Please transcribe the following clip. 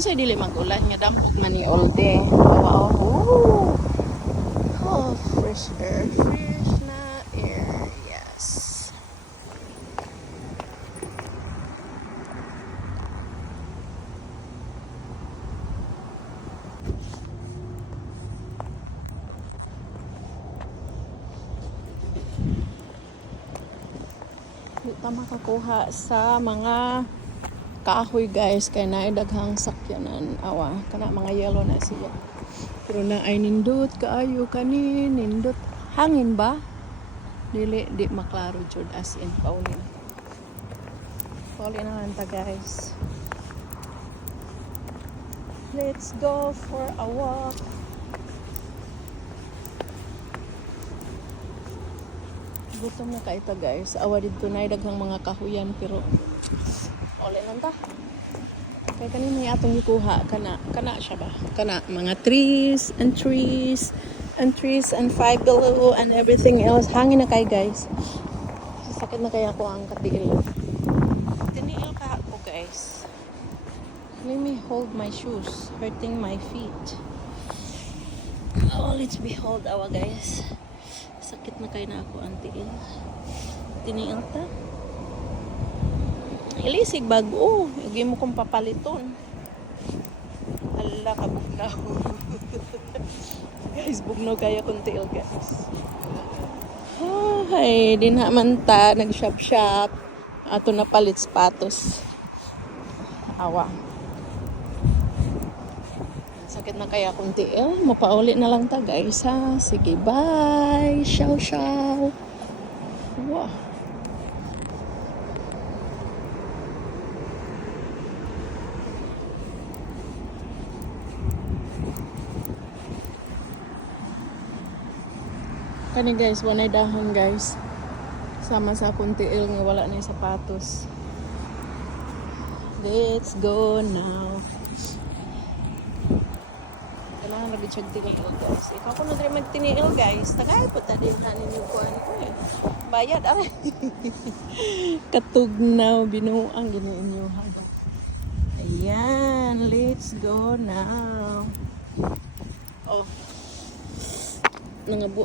Unsay dili magulan nga dampog man ni all day. Wow. Ooh. Oh, fresh air. Fresh na air. Yes. Di ta makakuha sa mga kahoy guys kay naay daghang sakyanan. Awa kana mga yellow na siya. Pero na ay nindot kaayo kanin nindot hangin ba? Dili di maklaro jud as in paulin. Paulin na lang ta guys. Let's go for a walk. Gutom na kaita guys. Awa dito na daghang mga kahuyan pero paulin lang ta. Kaya kanina yung atong ikuha, kana siya ba? Kana, mga trees and five below and everything else. Hangin na kay guys. Sakit na kaya ako ang katiil. Tiniil ka ako guys. Let me hold my shoes. Hurting my feet. Oh, let's behold awa guys. Sakit na kaya na ako ang tiil. Tiniil ta. Ilisig bago. Huwag mo kong papaliton. Hala ka bugnaw. Guys, bugnaw kaya kong tiil guys. Oh, ay, di naman ta. Nag-shop-shop. Ato na palit sapatos. Awa. Sakit na kaya kong tiil. Mapauli na lang ta guys ha. Sige, bye. Ciao, ciao. Wow. Kani guys, wanay dahon guys. Sama sa akong tiil nga wala na yung sapatos. Let's go now. Kailangan lagi siya tiniil guys. Ikaw ko na rin magtiniil guys. Tagay po ta din hanin yung kuhan ko eh. Bayad aray. Katugnaw, binuang giniin yung haga. Ayan, let's go now. Oh. Nangabu